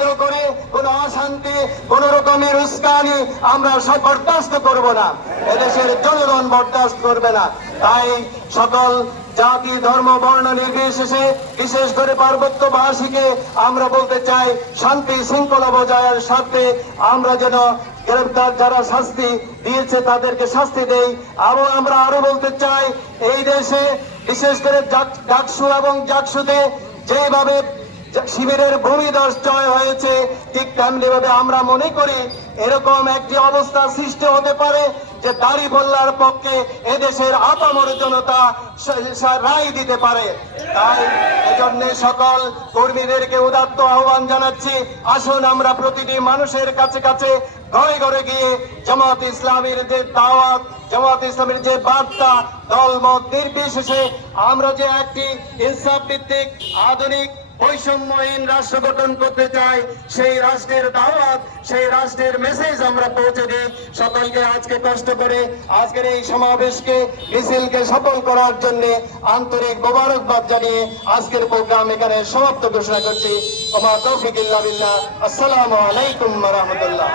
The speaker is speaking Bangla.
করে কোন অশান্তি, কোন রকমের উস্কানি আমরা সব বরদাস্ত করব না। এদেশের জনগণ বরদাস্ত করবে না। তাই সকল জাতি, ধর্ম, বর্ণ নির্বিশেষে বিশেষ করে পার্বত্যবাসীকে আমরা বলতে চাই, শান্তি শৃঙ্খলা বজায়ের স্বার্থে আমরা যেন গ্রেপ্তার যারা শাস্তি দিয়েছে তাদেরকে শাস্তি দেই। এবং আমরা আরও বলতে চাই, এই দেশে বিশেষ করে ডাকসু এবং জাকসুতে যেভাবে শিবিরের ভূমিদশ জয় হয়েছে। ঠিক তেমনি ভাবে আমরা মনে করি এরকম একটি অবস্থা সৃষ্টি হতে পারে যে দাড়ি বল্লার পক্ষে এদেশের আপামর জনতা রায় দিতে পারে। তাই এজন্য সকল কর্মীদেরকে উদাত্ত আহ্বান জানাচ্ছি, আসুন আমরা প্রতিটি মানুষের কাছে কাছে ঘরে ঘরে গিয়ে জামাত ইসলামের যে দাওয়াত, জামাত ইসলামের যে বার্তা, দলমত নির্বিশেষে আমরা যে একটি ইনসাফ ভিত্তিক, আধুনিক বৈষম্যহীন রাষ্ট্র গঠন করতে চাই, সেই রাষ্ট্রের দাওয়াত, সেই রাষ্ট্রের মেসেজ আমরা পৌঁছে দিই। সকলকে আজকে কষ্ট করে আজকের এই সমাবেশকে, মিছিলকে সফল করার জন্য আন্তরিক মোবারকবাদ জানিয়ে আজকের প্রোগ্রাম এখানে সমাপ্ত ঘোষণা করছি। ওমা তৌফিক ইল্লা বিল্লাহ। আসসালামু আলাইকুম রহমতুল্লাহ।